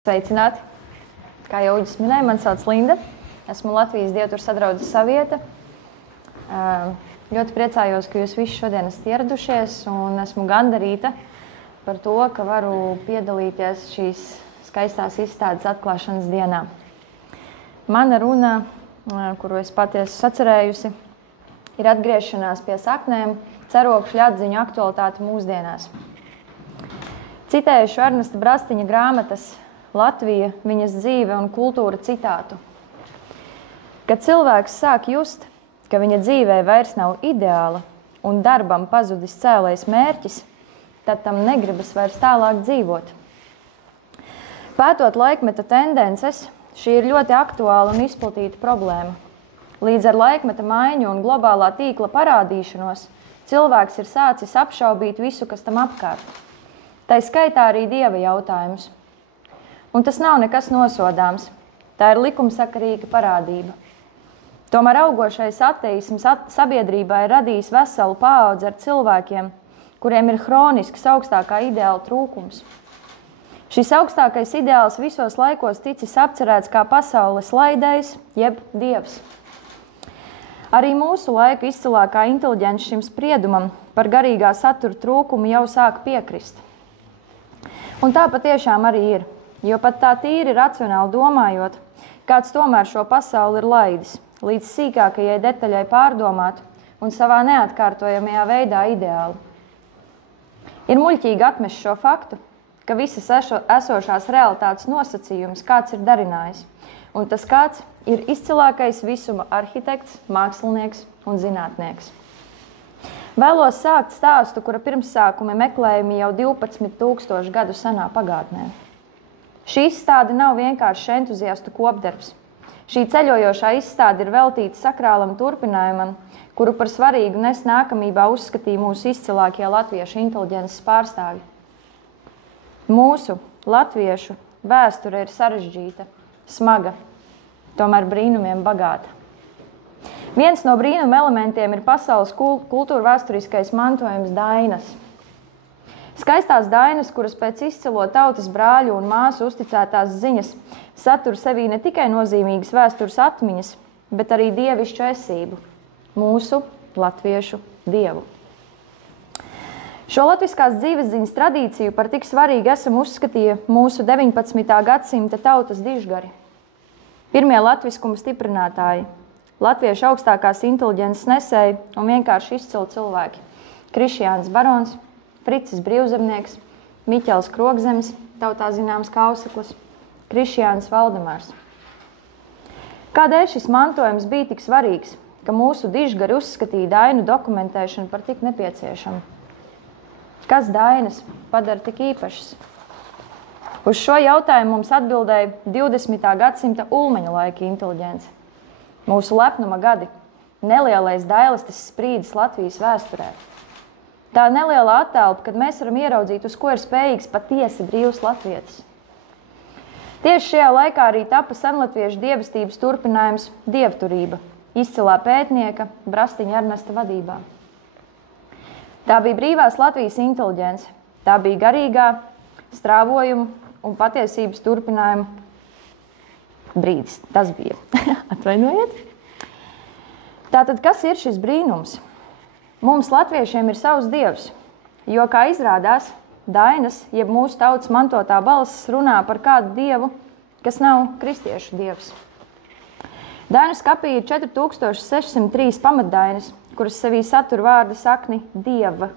Sveicināti! Kā jau Uģis minēja, mani sauc Linda. Esmu Latvijas Dievturu sadraudzes saviete. Ļoti priecājos, ka jūs visi šodien esat ieradušies, un esmu gandarīta par to, ka varu piedalīties šīs skaistās izstādes atklāšanas dienā. Mana runa, kuru es patiesi sacerējusi, ir atgriešanās pie saknēm, cerokšļu atziņu aktualitāti mūsdienās. Citējuši Ernesta Brastiņa grāmatas Latvija, viņas dzīve un kultūra citātu. Kad cilvēks sāk just, ka viņa dzīvē vairs nav ideāla un darbam pazudis cēlais mērķis, tad tam negribas vairs tālāk dzīvot. Pētot laikmeta tendences, šī ir ļoti aktuāla un izplatīta problēma. Līdz ar laikmeta maiņu un globālā tīkla parādīšanos, cilvēks ir sācis apšaubīt visu, kas tam apkārt. Tai skaitā arī Dieva jautājumus. Un tas nav nekas nosodāms. Tā ir likumsakarīga parādība. Tomēr augošais ateisms sabiedrībā ir radījis veselu paudzi ar cilvēkiem, kuriem ir hronisks augstākā ideāla trūkums. Šis augstākais ideāls visos laikos ticis apcerēts kā pasaules laidējs, jeb dievs. Arī mūsu laika izcilākā inteliģence šim spriedumam par garīgā satura trūkumu jau sāk piekrist. Un tā patiešām arī ir. Jo pat tā tīri racionāli domājot, kāds tomēr šo pasauli ir laidis, līdz sīkākajai detaļai pārdomāt un savā neatkārtojamajā veidā ideāli. Ir muļķīgi atmest šo faktu, ka visas esošās realitātes nosacījumus kāds ir darinājis, un tas kāds ir izcilākais visuma arhitekts, mākslinieks un zinātnieks. Vēlos sākt stāstu, kura pirmsākumi meklējumi jau 12,000 gadu senā pagātnē. Šī izstāde nav vienkārši entuziastu kopdarbs. Šī ceļojošā izstāde ir veltīta sakrālam turpinājumam, kuru par svarīgu nes nākamībā uzskatīja mūsu izcilākie latviešu inteliģences pārstāvji. Mūsu, latviešu, vēsture ir sarežģīta, smaga, tomēr brīnumiem bagāta. Viens no brīnuma elementiem ir pasaules kultūra vēsturiskais mantojums dainas. Skaistās dainas, kuras pēc izcilo tautas brāļu un māsu uzticētās ziņas satur sevī ne tikai nozīmīgas vēstures atmiņas, bet arī dievišķu esību, mūsu latviešu dievu. Šo latviskās dzīvesziņas tradīciju par tik svarīgu esam uzskatīja mūsu 19. gadsimta tautas dižgari. Pirmie latviskuma stiprinātāji, latviešu augstākās inteliģences nesēji un vienkārši izcili cilvēki. Krišjāns Barons, Fricis Brīvzemnieks, Miķels Krogzems, tautā zināms kā Auseklis, Krišjāns Valdemārs. Kādēļ šis mantojums bija tik svarīgs, ka mūsu dižgari uzskatīja dainu dokumentēšanu par tik nepieciešamu? Kas dainas padara tik īpašas? Uz šo jautājumu mums atbildēja 20. gadsimta ulmeņa laika inteliģence. Mūsu lepnuma gadi, nelielais dailistes sprīdis Latvijas vēsturē. Tā neliela attelpa, kad mēs varam ieraudzīt, uz ko ir spējīgs patiesi brīvs latvietis. Tieši šajā laikā arī tapa senlatviešu dievestības turpinājums dievturība, izcilā pētnieka Brastiņa Ernesta vadībā. Tā bija brīvās Latvijas inteliģence, tā bija garīgā strāvojuma un patiesības turpinājuma brīdis. Tas bija. Atvainojiet. Tātad, kas ir šis brīnums? Mums, latviešiem, ir savs dievs, jo, kā izrādās, dainas, jeb mūsu tautas mantotā balss runā par kādu dievu, kas nav kristiešu dievs. Dainu skapī ir 4603 pamatdainas, kuras sevī satur vārda sakni dieva,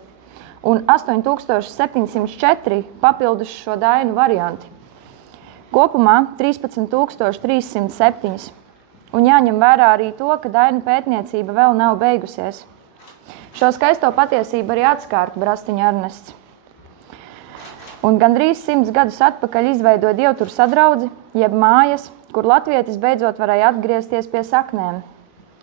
un 8704 papildus šo dainu varianti. Kopumā 13307, un jāņem vērā arī to, ka dainu pētniecība vēl nav beigusies. Šo skaisto patiesību arī atskārta Brastiņa Ernests. Un gandrīz 100 gadus atpakaļ izveidoja Dievturu sadraudzi, jeb mājas, kur latvietis beidzot varēja atgriezties pie saknēm.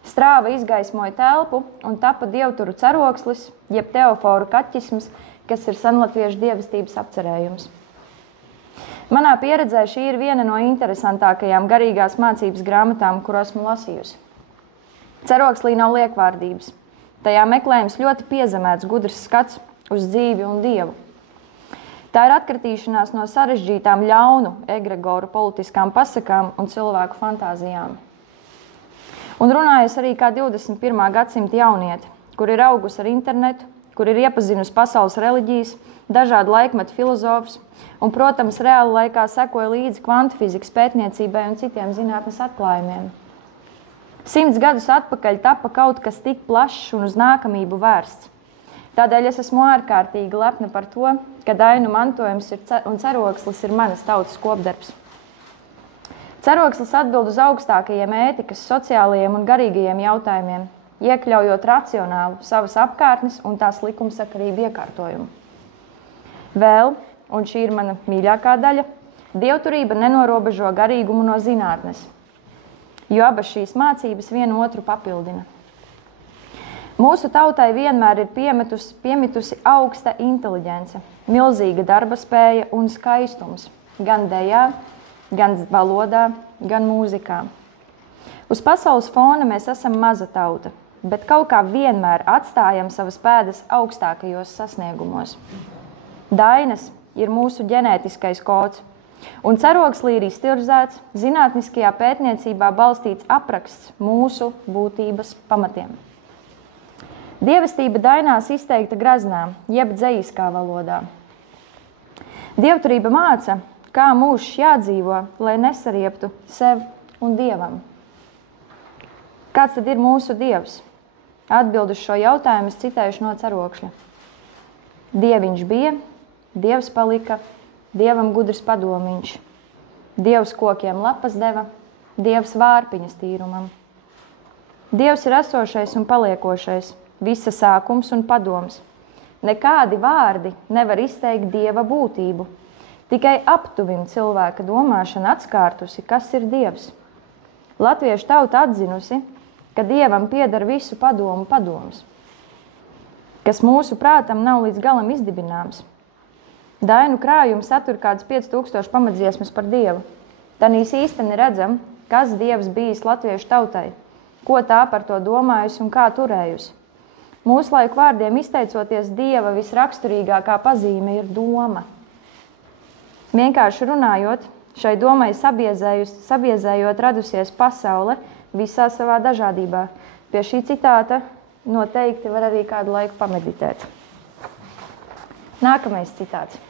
Strāva izgaismoja telpu un tapa Dievturu cerokslis, jeb teoforu kaķisms, kas ir senlatviešu dievestības apcerējums. Manā pieredzē šī ir viena no interesantākajām garīgās mācības grāmatām, kuru esmu lasījusi. Cerokslī nav liekvārdības. Tajā meklējums ļoti piezemēts, gudrs skats uz dzīvi un dievu. Tā ir atkritīšanās no sarežģītām ļaunu egregoru politiskām pasakām un cilvēku fantāzijām. Un runājas arī kā 21. gadsimta jaunieti, kur ir augusi ar internetu, kur ir iepazinusi pasaules reliģijas, dažādu laikmetu filozofus un, protams, reāli laikā sekoja līdzi kvantu-fizikas pētniecībai un citiem zinātnes atklājumiem. 100 gadus atpakaļ tapa kaut kas tik plašs un uz nākamību vērsts. Tādēļ es esmu ārkārtīgi lepna par to, ka dainu mantojums un cerokslis ir manas tautas kopdarbs. Cerokslis atbild uz augstākajiem ētikas, sociālajiem un garīgajiem jautājumiem, iekļaujot racionālu savas apkārtnes un tās likumsakarību iekārtojumu. Vēl, un šī ir mana mīļākā daļa, dievturība nenorobežo garīgumu no zinātnes, jo abas šīs mācības vienu otru papildina. Mūsu tautai vienmēr ir piemitusi augsta inteliģence, milzīga darba spēja un skaistums, gan dejā, gan valodā, gan mūzikā. Uz pasaules fona mēs esam maza tauta, bet kaut kā vienmēr atstājam savas pēdas augstākajos sasniegumos. Dainas ir mūsu ģenētiskais kods, un cerokslī ir iztirzēts, zinātniskajā pētniecībā balstīts apraksts mūsu būtības pamatiem. Dievestība dainās izteikta graznā, jeb dzejiskā valodā. Dievturība māca, kā mūžs jādzīvo, lai nesarieptu sev un Dievam. Kāds tad ir mūsu Dievs? Atbild uz šo jautājumu es citējuši no cerokšļa. Dieviņš bija, Dievs palika, Dievam gudrs padomiņš. Dievs kokiem lapas deva, Dievs vārpiņas tīrumam. Dievs ir esošais un paliekošais, visa sākums un padoms. Nekādi vārdi nevar izteikt Dieva būtību. Tikai aptuvina cilvēka domāšana atskārtusi, kas ir Dievs. Latviešu tauta atzinusi, ka Dievam pieder visu padomu padoms, kas mūsu prātam nav līdz galam izdibināms. Dainu krājums satur kādas 5000 pamatdziesmas par Dievu. Tanīs īsteni redzam, kas Dievs bijis latviešu tautai, ko tā par to domājusi un kā turējusi. Mūslaiku vārdiem izteicoties Dieva visraksturīgākā pazīme ir doma. Vienkārši runājot, šai domai sabiezējot radusies pasaule visā savā dažādībā. Pie šī citāta noteikti var arī kādu laiku pameditēt. Nākamais citāts.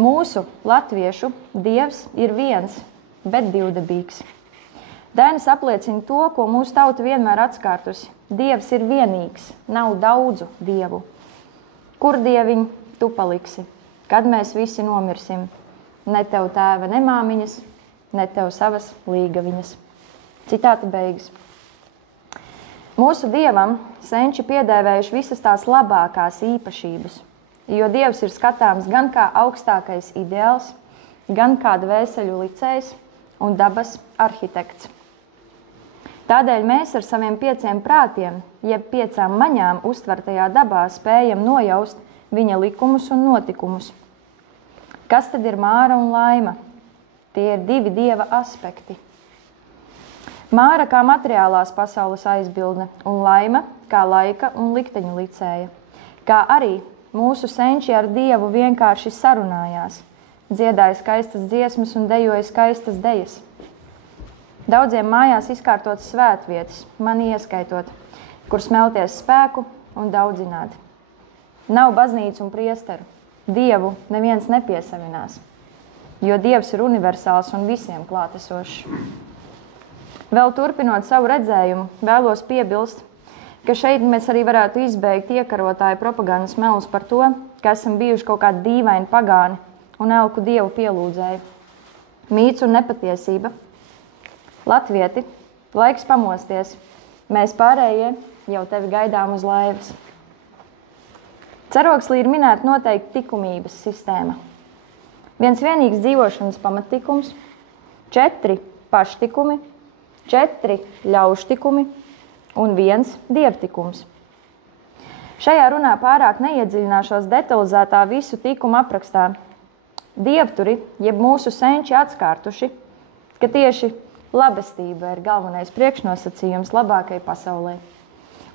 Mūsu latviešu Dievs ir viens, bet divdabīgs. Dainas apliecina to, ko mūsu tauta vienmēr atskārtusi. Dievs ir vienīgs, nav daudzu dievu. Kur dieviņ tu paliksi, kad mēs visi nomirsim? Ne tev tēva, ne māmiņas, ne tev savas līgaviņas. Citāta beigas. Mūsu Dievam senči piedēvējuši visas tās labākās īpašības, jo Dievs ir skatāms gan kā augstākais ideāls, gan kā dvēseļu licējs un dabas arhitekts. Tādēļ mēs ar saviem 5 prātiem, jeb 5 maņām uztvertajā dabā spējam nojaust viņa likumus un notikumus. Kas tad ir māra un laima? Tie ir 2 Dieva aspekti. Māra kā materiālās pasaules aizbildne un laima kā laika un likteņu licēja. Kā arī mūsu senči ar Dievu vienkārši sarunājās, dziedāja skaistas dziesmas un dejoja skaistas dejas. Daudziem mājās izkārtotas svētvietas, mani ieskaitot, kur smelties spēku un daudzināt. Nav baznīcu un priesteru. Dievu neviens nepiesavinās, jo Dievs ir universāls un visiem klātesošs. Vēl turpinot savu redzējumu, vēlos piebilst, ka šeit mēs arī varētu izbeigt iekarotāju propagandas melus par to, ka esam bijuši kaut kādi dīvaini pagāni un elku Dievu pielūdzēji. Mīts un nepatiesība. Latvieti, laiks pamosties. Mēs pārējie jau tevi gaidām uz laivas. Cerokslī ir minēta noteikti likumības sistēma. Viens vienīgs dzīvošanas pamattikums, 4 paštikumi, 4 ļaužtikumi un 1 dievtikums. Šajā runā pārāk neiedziļināšos detalizētā visu tikumu aprakstā. Dievturi, jeb mūsu senči atskārtuši, ka tieši labestība ir galvenais priekšnosacījums labākai pasaulē.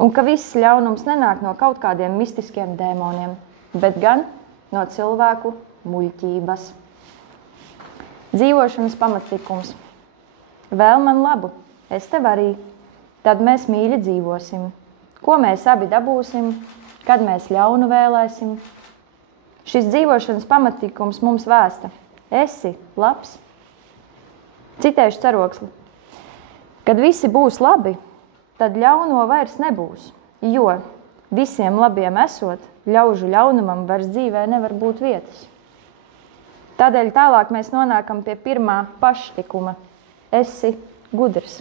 Un ka viss ļaunums nenāk no kaut kādiem mistiskiem dēmoniem, bet gan no cilvēku muļķības. Dzīvošanas pamatlikums. Vēl man labu, es tev arī, tad mēs mīļi dzīvosim. Ko mēs abi dabūsim, kad mēs ļaunu vēlēsim? Šis dzīvošanas pamatlikums mums vēsta. Esi labs. Citēšu Ceroksli. Kad visi būs labi, tad ļauno vairs nebūs, jo visiem labiem esot, ļaužu ļaunumam vairs dzīvē nevar būt vietas. Tādēļ tālāk mēs nonākam pie pirmā paštikuma. Esi gudrs.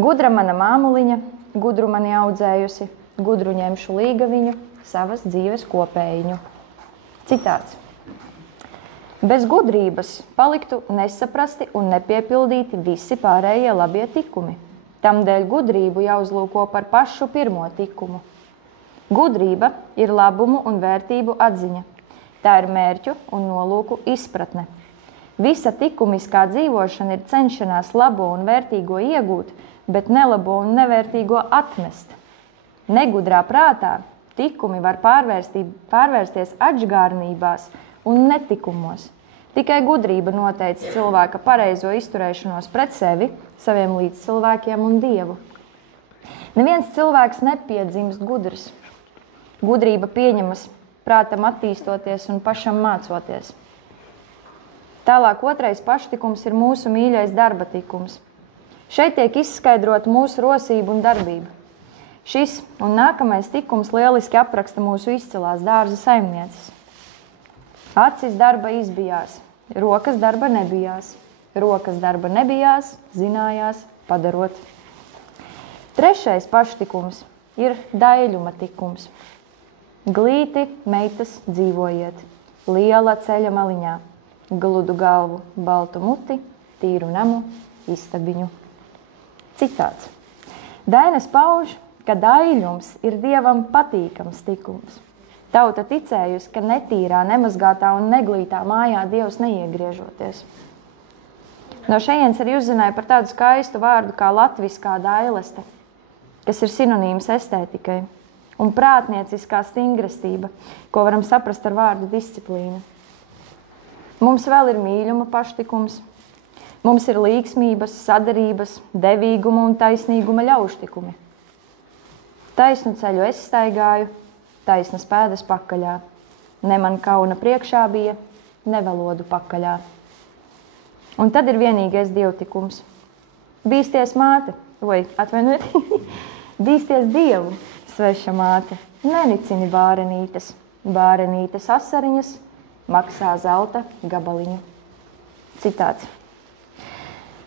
Gudra mana māmuliņa, gudru mani audzējusi, gudru ņemšu līgaviņu, savas dzīves kopējiņu. Citāts. Bez gudrības paliktu nesaprasti un nepiepildīti visi pārējie labie tikumi. Tamdēļ gudrību jāuzlūko par pašu pirmo tikumu. Gudrība ir labumu un vērtību atziņa. Tā ir mērķu un nolūku izpratne. Visa tikumiskā dzīvošana ir cenšanās labo un vērtīgo iegūt, bet nelabo un nevērtīgo atmest. Negudrā prātā tikumi var pārvērsties atžgārnībās un netikumos. Tikai gudrība noteica cilvēka pareizo izturēšanos pret sevi, saviem līdzcilvēkiem un Dievu. Neviens cilvēks nepiedzimst gudrs. Gudrība pieņemas prātam attīstoties un pašam mācoties. Tālāk otrais paštikums ir mūsu mīļais darba tikums. Šeit tiek izskaidrot mūsu rosība un darbība. Šis un nākamais tikums lieliski apraksta mūsu izcilās dārza saimnieces. Acis darba izbijās, rokas darba nebijās. Rokas darba nebijās, zinājās, padarot. Trešais paštikums ir daiļuma tikums. Glīti, meitas, dzīvojiet, liela ceļa maliņā, gludu galvu, baltu muti, tīru namu, istabiņu. Citāts. Dainas pauž, ka daiļums ir Dievam patīkams tikums. Tauta ticējusi, ka netīrā, nemazgātā un neglītā mājā Dievs neiegriežoties. No šejienes arī uzzināja par tādu skaistu vārdu kā latviskā daileste, kas ir sinonīms estētikai, un prātnieciskā stingrastība, ko varam saprast ar vārdu disciplīna. Mums vēl ir mīļuma paštikums, mums ir līgsmības, sadarības, devīguma un taisnīguma ļaužtikumi. Taisnu ceļu es staigāju, taisnas pēdas pakaļā. Ne man kauna priekšā bija, ne valodu pakaļā. Un tad ir vienīgais dievtikums. Bīsties māte, bīsties Dievu, sveša māte, nenicini bārenītes, bārenītes asariņas, maksā zelta gabaliņu. Citāts.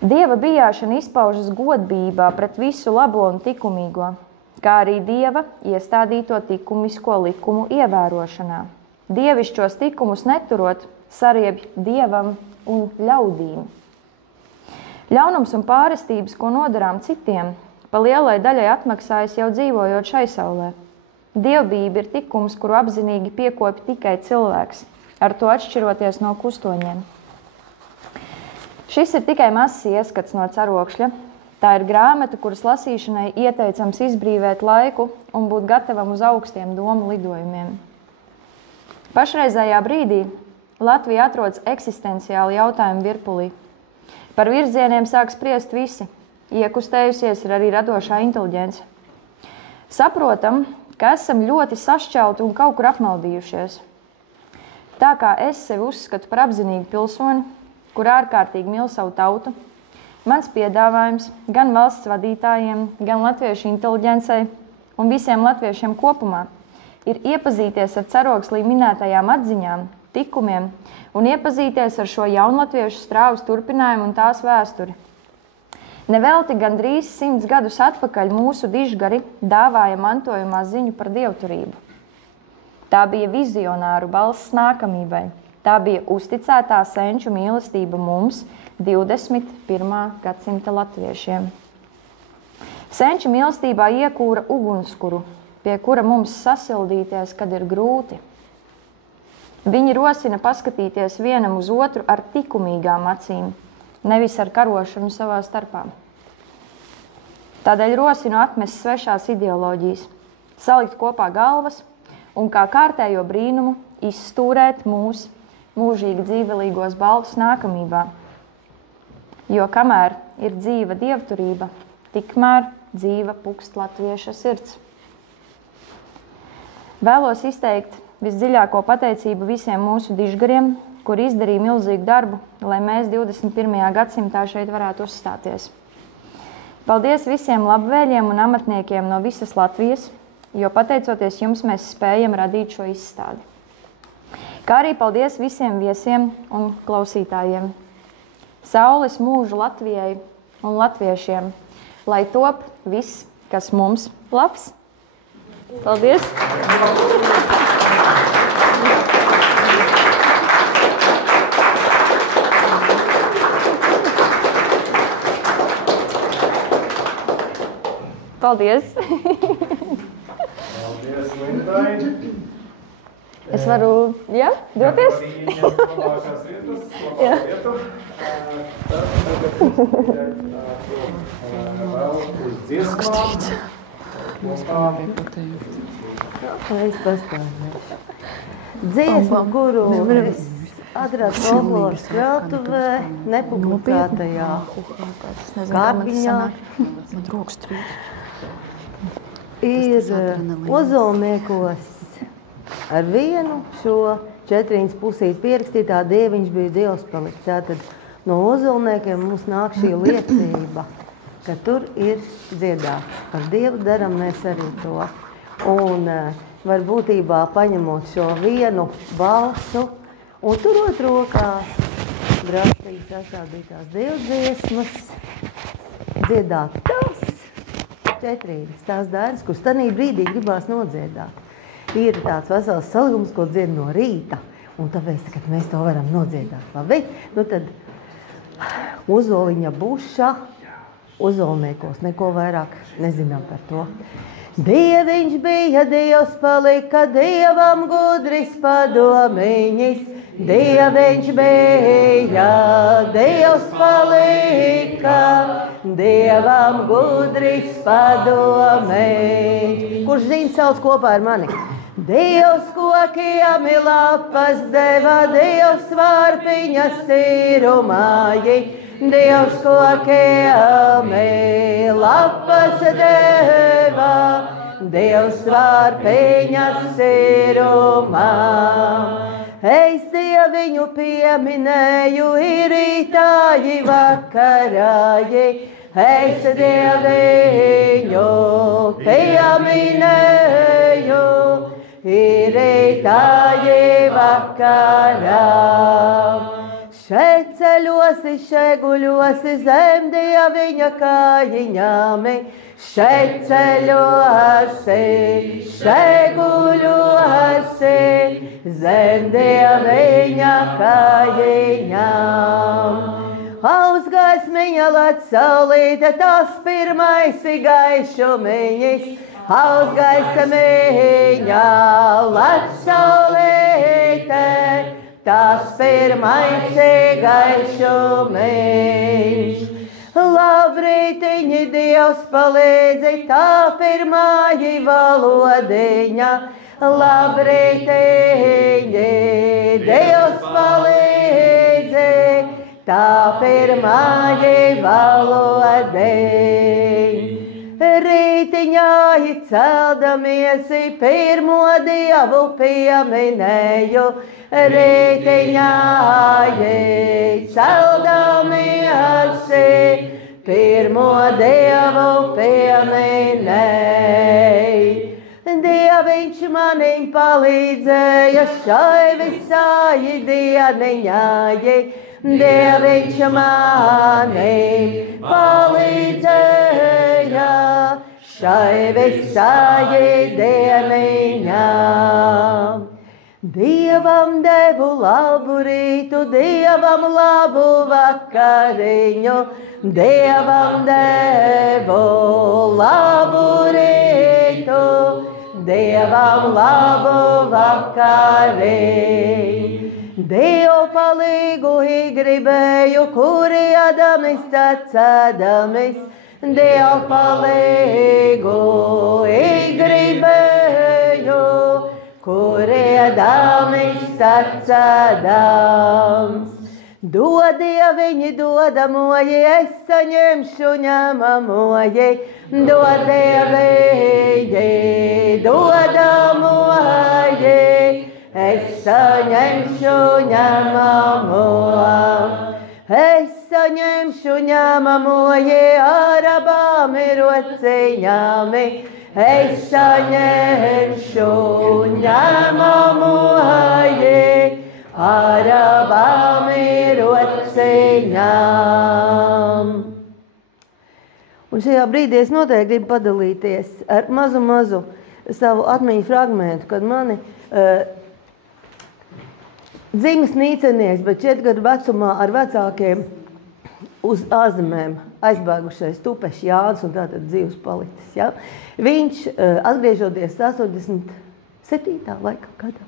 Dieva bijāšana izpaužas godbībā pret visu labo un likumīgo, kā arī Dieva iestādīto likumisko likumu ievērošanā. Dievišķos likumus neturot, sariebj Dievam un ļaudīm. Ļaunums un pārestības, ko nodarām citiem, pa lielai daļai atmaksājas jau dzīvojot šai saulē. Dievbijība ir tikums, kuru apzinīgi piekopja tikai cilvēks, ar to atšķiroties no kustoņiem. Šis ir tikai mazs ieskats no Cerokšļa. Tā ir grāmata, kuras lasīšanai ieteicams izbrīvēt laiku un būt gatavam uz augstiem domu lidojumiem. Pašreizējā brīdī Latvija atrodas eksistenciāli jautājumu virpulī. Par virzieniem sāk spriest visi. Iekustējusies ir arī radošā inteliģence. Saprotam, ka esam ļoti sašķelti un kaut kur apmaldījušies. Tā kā es sevi uzskatu par apzinīgu pilsoni, kur ārkārtīgi mīl savu tautu, mans piedāvājums gan valsts vadītājiem, gan latviešu inteliģencei un visiem latviešiem kopumā ir iepazīties ar Cerokslī minētajām atziņām, tikumiem un iepazīties ar šo jaunlatviešu strāvas turpinājumu un tās vēsturi. Nevelti gandrīz 100 gadus atpakaļ mūsu dižgari dāvāja mantojumā ziņu par dievturību. Tā bija vizionāru balss nākamībai. Tā bija uzticētā senču mīlestība mums, 21. gadsimta latviešiem. Senču mīlestībā iekūra ugunskuru, pie kura mums sasildīties, kad ir grūti. Viņi rosina paskatīties vienam uz otru ar likumīgām acīm, nevis ar karošanu savā starpā. Tādēļ rosinu atmest svešās ideoloģijas, salikt kopā galvas un kā kārtējo brīnumu izstūrēt mūs mūžīgi dzīvelīgos balvas nākamībā. Jo kamēr ir dzīva dievturība, tikmēr dzīva pukst latvieša sirds. Vēlos izteikt visdziļāko pateicību visiem mūsu dižgariem, kuri izdarīja milzīgu darbu, lai mēs 21. gadsimtā šeit varētu uzstāties. Paldies visiem labvēļiem un amatniekiem no visas Latvijas, jo pateicoties jums mēs spējam radīt šo izstādi. Kā arī paldies visiem viesiem un klausītājiem. Saules mūžu Latvijai un latviešiem, lai top viss, kas mums labs. Paldies! Paldies! Paldies, Lindai! Es varu, doties? Labākās vietas, labākā vēl uz dziesmām. Es pastāvēju. Dziesma, kuru es atradu folkloras krautuvē, nepublicētajā kārpiņā, ir Ozolniekos ar vienu šo 4 pusīt pierakstītā Dieviņš bija Dievs palikt. Tātad no Ozolniekiem mums nāk šī liecība, ka tur ir dziedāts. Par Dievu daram mēs arī to. Un var būtībā paņemot šo vienu balsu un turot rokās brālīgi sastādītās dievdziesmas, dziedāt tās 4 tās dainas, kuras tanī brīdī gribās nodziedāt. Ir tāds vesels salikums, ko dzied no rīta, un tāpēc, kad mēs to varam nodziedāt. Labi? Nu tad Ozoliņa buša, Ozolniekos, neko vairāk nezinām par to. Dieviņš bija, Dievs palika, Dievam gudris padomiņis. Dieviņš bija, Dievs palika, Dievam gudris padomiņš. Kurš zina sauc kopā ar mani? Dievs kokiem lapas deva, Dievs vārpiņas tīrumāji. Dievs kokiem lapas deva, Dievs vārpiņas tīrumā. Es Dieviņu pieminēju, ir rītāji vakarāji. Es Dieviņu pieminēju, ir rītāji vakarā. Šeit ceļosi, šeit guļosi zem Dieviņa kājiņāmi. Šeit ceļosi, šeit guļosi zem Dieviņa kājiņām. Auzgaismiņa lec saulīte, tās pirmais ir gaišumiņis. Auzgaismiņa lec saulīte, tās pirmais ir gaišumiņš. Labrītiņi, Dievs palīdzi, tā pirmāji valodiņa. Labrītiņi, Dievs palīdzi, tā pirmāji valodiņa. Rītiņā celdamies, pirmo Dievu pieminēju. Rītiņā celdamies, pirmo Dievu pieminēju. Dieviņš manim palīdzēja šai visai dieniņai. Dieviņš manim palīdzēja šai visai dieniņai. Dievam devu labu rītu, Dievam labu vakariņu. Dievam devu labu rītu, Dievam labu vakariņu. Dievu palīgu gribēju, kuri adamis tacēdamis. Dievu palīgu gribēju, kur iedām izsacādāms. Dodie viņi dodamoji, es saņemšu ņemamoji. Dodie viņi dodamoji, es saņemšu ņemamoji. Es saņemšu ņemamoji, ar abām rociņāmi. Es saņemšu ņemamoji, ar abām rociņām. Un šajā brīdī es noteikti gribu padalīties ar mazu savu atmiņu fragmentu, kad mani dzimis nīcenieks, bet 4 gadu vecumā ar vecākiem uz ārzemēm aizbēgušais Tupešs Jānis un tātad dzīvs palicis. Ja? Viņš, atgriežoties 87. laika gadā,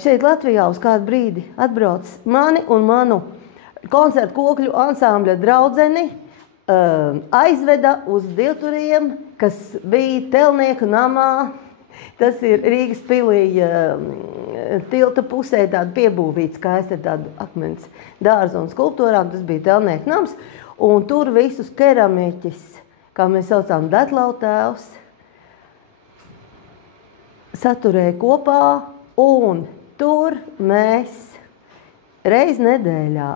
šeit Latvijā uz kādu brīdi atbrauc mani un manu koncertu kokļu ansambļa draudzeni, aizveda uz dievturiem, kas bija Telnieku namā. Tas ir Rīgas pilī tilta pusē tāda piebūvīta skaista tādu akmens dārzu un skulptūrām. Tas bija Telnieku nams. Un tur visus keramiķis, kā mēs saucām Detlautēvs, saturēja kopā. Un tur mēs reiz nedēļā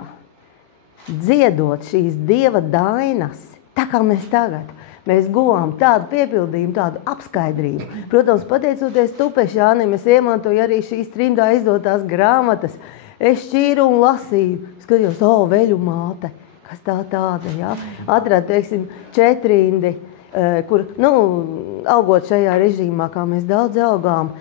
dziedot šīs dieva dainas, tā kā mēs tagad. Mēs guvām tādu piepildījumu, tādu apskaidrību. Protams, pateicoties Tupešs Jānim, es iemantoju arī šīs trimdā izdotās grāmatas. Es šķīru un lasīju, skatījos, veļu māte, kas tā tāda, jā. Atrādu, teiksim, četrindi, kur, augot šajā režīmā, kā mēs daudz augām,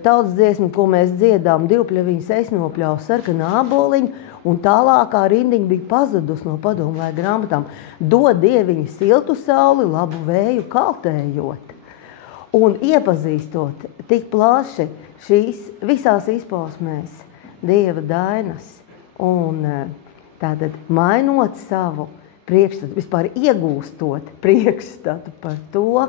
tautas dziesmu, ko mēs dziedām, divpļaviņas es nopļauju sarkanā āboliņu, un tālākā rindiņa bija pazudus no padomu laiku grāmatām. Dod dieviņi siltu sauli, labu vēju kaltējot. Un iepazīstot tik plaši šīs visās izpausmēs dieva dainas un tātad mainot savu priekšstatu, vispār iegūstot priekšstatu par to.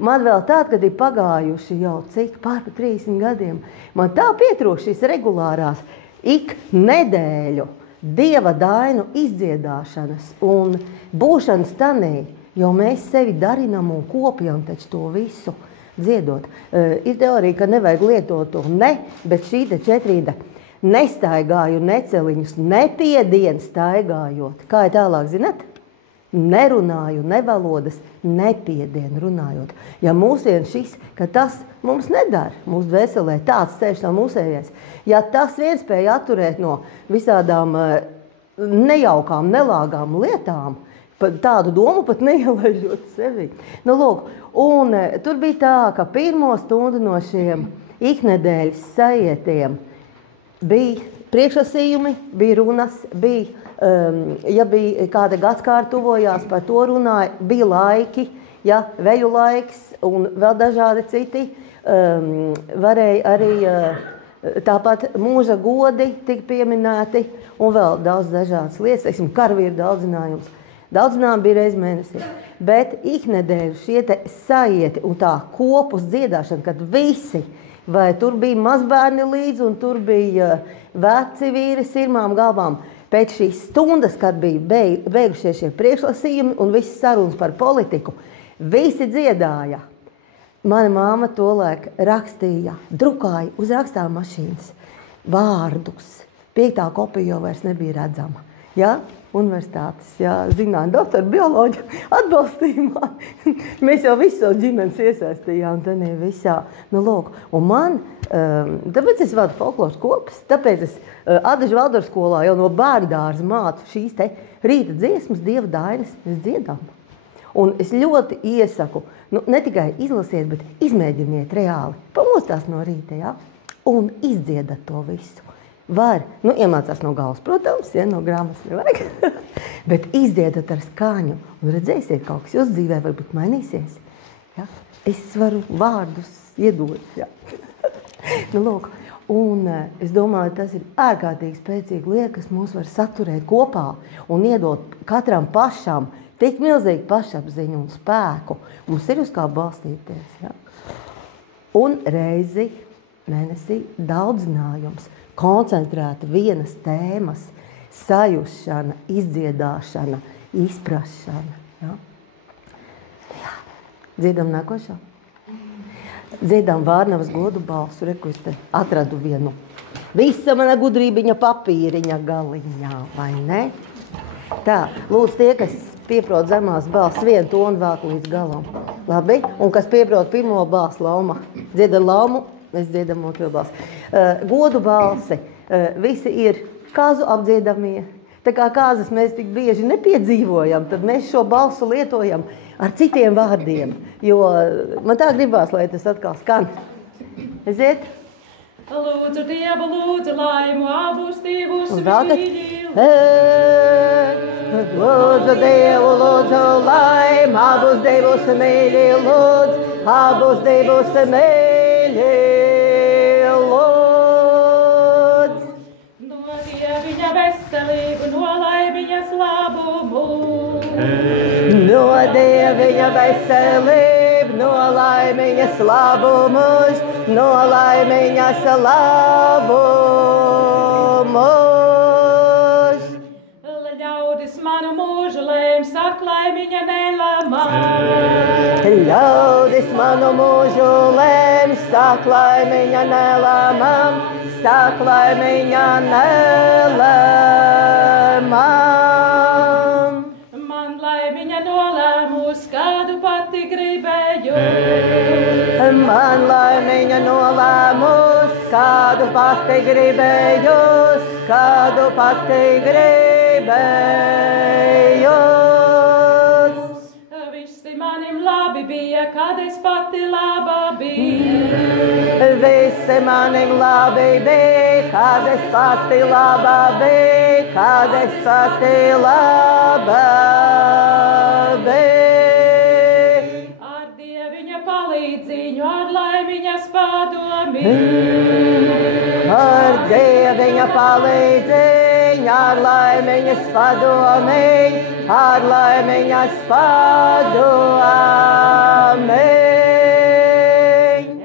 Man vēl tād, kad ir pagājuši jau cik pār 30 gadiem, man tā pietrūkst šīs regulārās ik nedēļu dieva dainu izdziedāšanas un būšanas tanī, jo mēs sevi darinam un kopjam taču to visu dziedot. Ir teorija, ka nevajag lietot to bet šī te četrīda nestaigāju neceliņus, nepiedien staigājot. Kā ir tālāk, zinat? Nerunāju, nevalodas, nepiedien runājot. Ja mūsdien šis, ka tas mums nedara, mūsu dvēselē tāds ceļš nav mūsējais. Ja tas viens spēja atturēt no visādām nejaukām, nelāgām lietām, tādu domu pat neielaižot sevi. Lūk, un tur bija tā, ka pirmo stundu no šiem iknedēļas sajietiem bija priekšlasījumi, bija runas, bija ja bija kāda gadskārta tuvojās, par to runāja, bija laiki, ja, veļu laiks un vēl dažādi citi. Varēja arī tāpat mūža godi tika pieminēti un vēl daudz dažādas lietas, teiksim, karavīru daudzinājums. Daudzinājumi bija reiz mēnesī, bet iknedēļu šie te sajieti un tā kopus dziedāšana, kad visi, vai tur bija mazbērni līdzi un tur bija veci vīri sirmām galvām. Pēc šīs stundas, kad bija beigušies šie priekšlasījumi un visas sarunas par politiku, visi dziedāja. Mana māma tolaik rakstīja, drukāja uz rakstāmašīnas vārdus. 5. kopija jau vairs nebija redzama. Ja? Universitātes, zināt, doktora bioloģija atbalstījumā. Mēs jau visu savu ģimenes iesaistījām tādā visā. Lūk, un man, tāpēc es vadu folkloras kopas, tāpēc es Adažu Valdoru skolā jau no bērndārza mācu šīs te rīta dziesmas, dieva dainas, mēs dziedām. Un es ļoti iesaku, ne tikai izlasiet, bet izmēģiniet reāli. Pamostās no rīta, ja? Un izdziedat to visu. Var, iemācās no galvas, protams, no grāmatas nevajag, bet izdziedat ar skaņu un redzēsiet, kaut kas jūs dzīvē varbūt mainīsies. Ja? Es varu vārdus iedot. Ja? Lūk, un es domāju, tas ir ārkārtīgi spēcīga lieta, kas mūs var saturēt kopā un iedot katram pašam tik milzīgu pašapziņu un spēku. Mums ir uz kā balstīties. Ja? Un reizi mēnesī daudzinājums, koncentrēta vienas tēmas, sajūšana, izdziedāšana, izprašana. Ja? Jā. Dziedam nākošo. Dziedam Vārnavas godu balsu, re, ko es te atradu vienu. Visa mana gudrībiņa papīriņa galiņā, vai ne? Tā, lūdzu tie, kas pieprot zemās balss, vienu tonu vāk līdz galam. Labi? Un kas pieprot pirmo balss, lauma. Dzieda laumu, mēs dziedam otro balsi. Godu balsi. Visi ir kāzu apdziedamie. Tā kā kāzas mēs tik bieži nepiedzīvojam, tad mēs šo balsu lietojam ar citiem vārdiem. Jo man tā gribās, lai tas atkal skan. Aiziet? Lūdzu Dievu, lūdzu laimu, abus divus vīļi. Lūdzu Dievu, lūdzu laimu, abus divus mīļi, lūdzu, abus divus mīļi, lūdzu. Dodie viņa veselību, nolai viņas labumu. Nodie viņa veselību, nolai viņas labumus, nolai viņas labumus. Ļaudis manu mūžu lēm, saklai viņa nelamā. Ļaudis manu mūžu lēm, saklai viņa nelamam, saklai viņa nelamam. Man lai viņa nolēmus, kādu pati gribēju. Man lai viņa nolēmus, kādu pati gribējus, kādu pati gribējus. Visi manim labi bija, kad es pati laba biju. Visi manim labi bija, kad es pati laba biju, kad es pati laba biju. Ar Dieviņa palīdzīņu, ar laimiņas padomi. Ar Dieviņa palīdzīņu, ar laimiņas padomi, ar laimiņas padomi.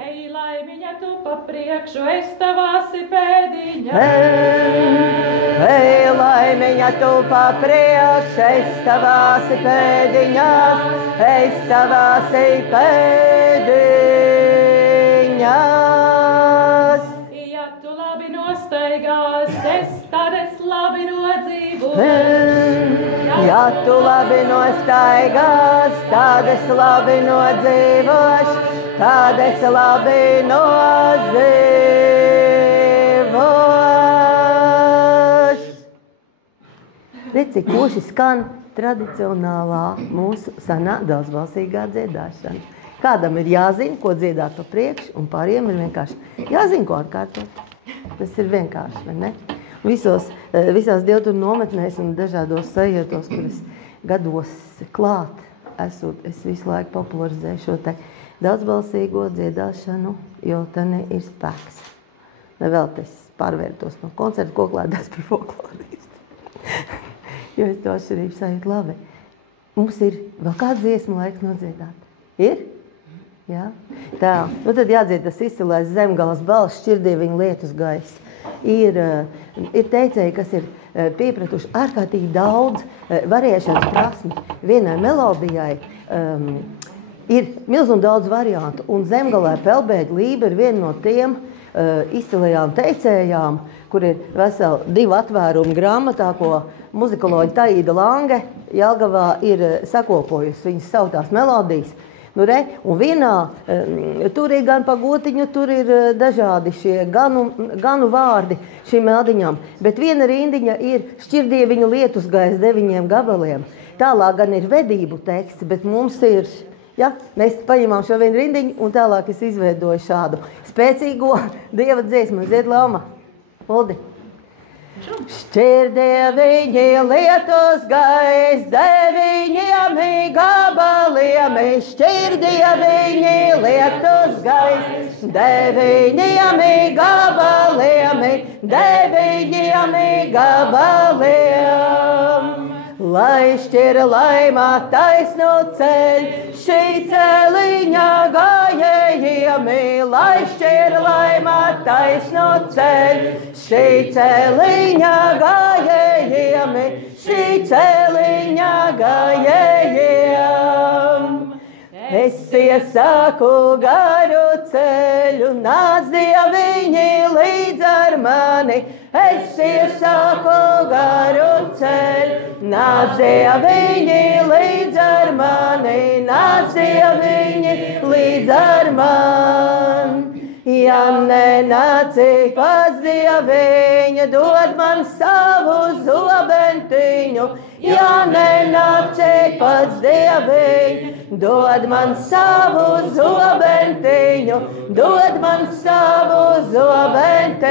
Ej, laimiņa, tu pa priekšu, es tavāsi pēdiņā. Ej, laimiņa, tu pa priekšu, es tavāsi pēdiņās, es tavāsi pēdiņās. Ja tu labi nostaigās, tad es labi nodzīvošu. Ja tu labi nostaigās, tad es labi nodzīvošu, tad es labi nodzīvošu. Redz, cik koši skan tradicionālā mūsu senā daudzbalsīgā dziedāšana. Kādam ir jāzina, ko dziedāt pa priekšu, un pāriem ir vienkārši jāzina, ko atkārtot. Tas ir vienkārši, vai ne? Visās dievturu nometnēs un dažādos sajietos, kuras gados klāt esot, es visu laiku popularizēju šo te daudzbalsīgo dziedāšanu, jo tani ir spēks. Nevēl es pārvērtos no koncertu koklēdās par folkloristu. Jo es to atšķirību sajūtu labi. Mums ir vēl kāds dziesmu laiks nodziedāt? Ir? Jā? Tā, nu tad jādzied tas izcilais Zemgales balss, Šķirdieviņa lietus gaiss. Ir teicēji, kas ir piepratuši ārkārtīgi daudz varēšanas prasmi. Vienai melodijai ir milz un daudz variantu, un Zemgalē Pelbēda Lība ir viena no tiem izcilajām teicējām, kur ir veseli 2 atvērumi grāmatā, ko muzikoloģa Taīda Lange Jelgavā ir sakopojusi viņas sautās melodijas. Nu, re, un vienā, tur ir gan pa gotiņu, tur ir dažādi šie ganu vārdi šīm meldiņām, bet viena rindiņa ir Šķirdieviņu lietus gaiss 9 gabaliem. Tālāk gan ir vedību teksti, bet mums ir, ja, mēs paņemām šo vienu rindiņu un tālāk es izveidoju šādu spēcīgo dieva dziesmu. Zied, Lauma, Uldi. Šķirdieviņi lietus gaiss 9 gabaliem, šķirdieviņi lietus gaiss 9 gabaliem, 9 gabaliem. lai šķira laimā taisno ceļ, šī celiņa gājējami, lai šķira laimā taisno ceļ, šī celiņa gājējami, šī celiņa gājējiem. Es iesāku garu ceļu, nāc Dieviņi līdz ar mani. Es iesāku garu ceļu, nāc Dieviņi līdz ar mani, nāc Dieviņi līdz ar mani. Ja nenāci pats Dieviņa, dod man savu zobentiņu. Ja nenāci pats Dieviņa, dod man savu zobentiņu, dod man savu zobentiņu.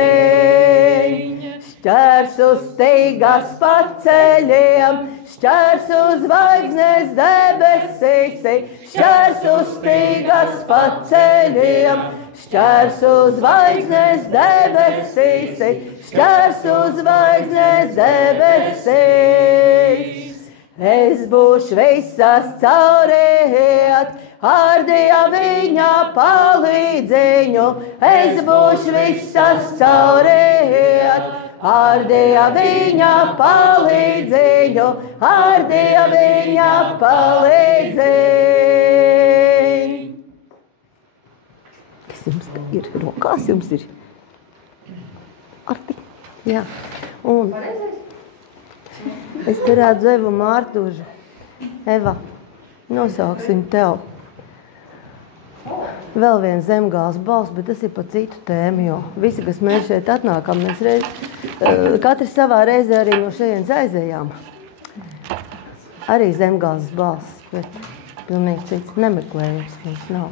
Šķērsu steigas pa ceļiem, šķērsu zvaigznes debesīs, šķērsu steigas pa ceļiem, šķērsu zvaigznes debesīs, šķērsu zvaigznes debesīs. Es būšu visas cauriet ar Dieviņa palīdziņu, es būšu visas cauriet ar Dieviņa palīdziņu, ar Dieviņa palīdziņu. Kas jums ir? Rokās jums ir? Arti? Jā. Un es te redzu Evu Mārtužu. Eva, nosauksim tev. Vēl viens Zemgāles balss, bet tas ir pa citu tēmu, jo visi, kas mēs šeit atnākam, mēs katrs savā reizē arī no šejienes aizējām. Arī Zemgāles balss, bet pilnīgi cits nemeklējums mums nav.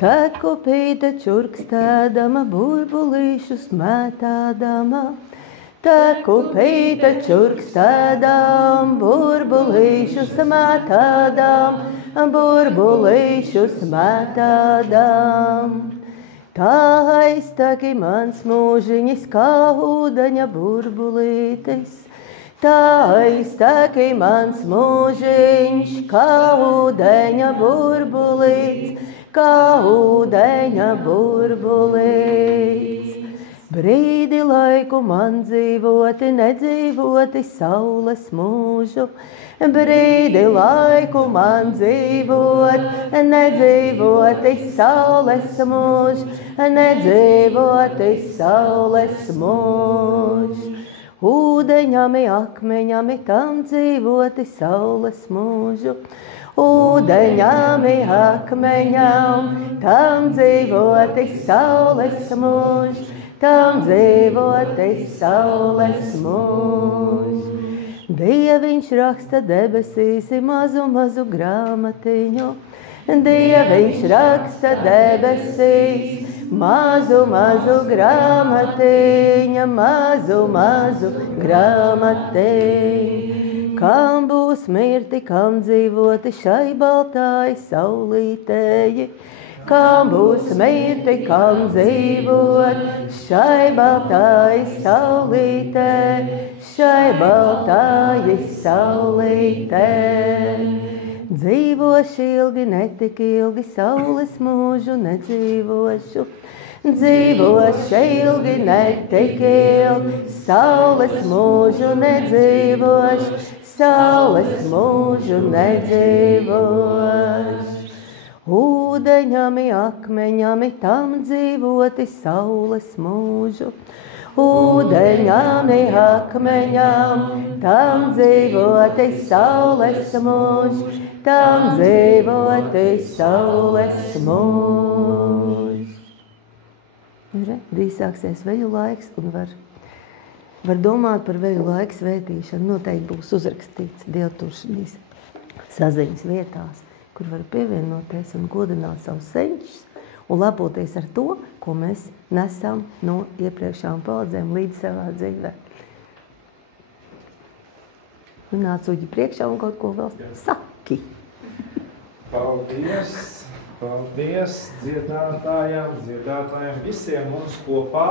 Tekupīte čurkstēdama, burbulīšus mētādama, tekupīte čurkstēdam, burbulīšus mētādam, burbulīšus mētādam. Tā aiztaki mans mūžiņis, kā ūdeņa burbulītis. Tā aiztaki mans mūžiņš, kā ūdeņa burbulītis, kā ūdeņa burbulītis. Brīdi laiku man dzīvoti, nedzīvoti saules mūžu. Brīdi laiku man dzīvot, nedzīvoti saules mūžu, nedzīvoti saules mūžu. Ūdeņami, akmeņami, tam dzīvoti saules mūžu. Ūdeņami, akmeņam, tam dzīvoti saules mūžu, tam dzīvoti saules mūžu. Dieviņš raksta debesīs mazu, mazu grāmatiņu. Dieviņš raksta debesīs mazu, mazu grāmatiņu, mazu, mazu grāmatiņu. Kam būs mirti, kam dzīvoti šai baltāji saulītēji. Kam būs mirti, kam dzīvot šai baltāji saulītēji, šai baltāji saulītēji. Dzīvošu ilgi, netik ilgi, saules mūžu nedzīvošu. Dzīvošu ilgi, netik ilgi, saules mūžu nedzīvošu, saules mūžu nedzīvošu. Ūdeņami, akmeņami, tam dzīvoti saules mūžu. Ūdeņami, akmeņam, tam dzīvoti saules mūžu, tam dzīvoti saules mūžu. Drīz sāksies veju laiks un var domāt par veju laiku svētīšanu. Noteikti būs uzrakstīts dievturšanīs saziņas vietās, kur var pievienoties un godināt savus senčus un lepoties ar to, ko mēs nesam no iepriekšējām paudzēm līdz savā dzīvē. Nāc Uģi priekšā un kaut ko vēl saki. Paldies, paldies dziedātājām, visiem mums kopā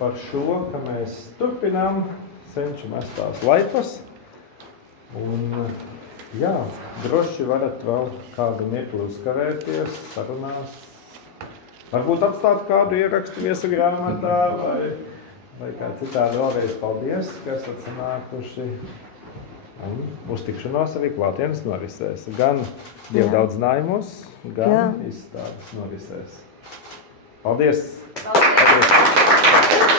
par šo, ka mēs turpinām cenšu mestās laipas. Un, jā, droši varat vēl kādu mirkli uzkavēties, sarunās. Varbūt atstāt kādu ierakstu viesu grāmatā vai kā citādi vēlreiz paldies, ka esat sanākuši. Un uz tikšanos arī klātienes norisēs. Gan dievdaudzinājumos, gan izstādes norisēs. Paldies! Paldies!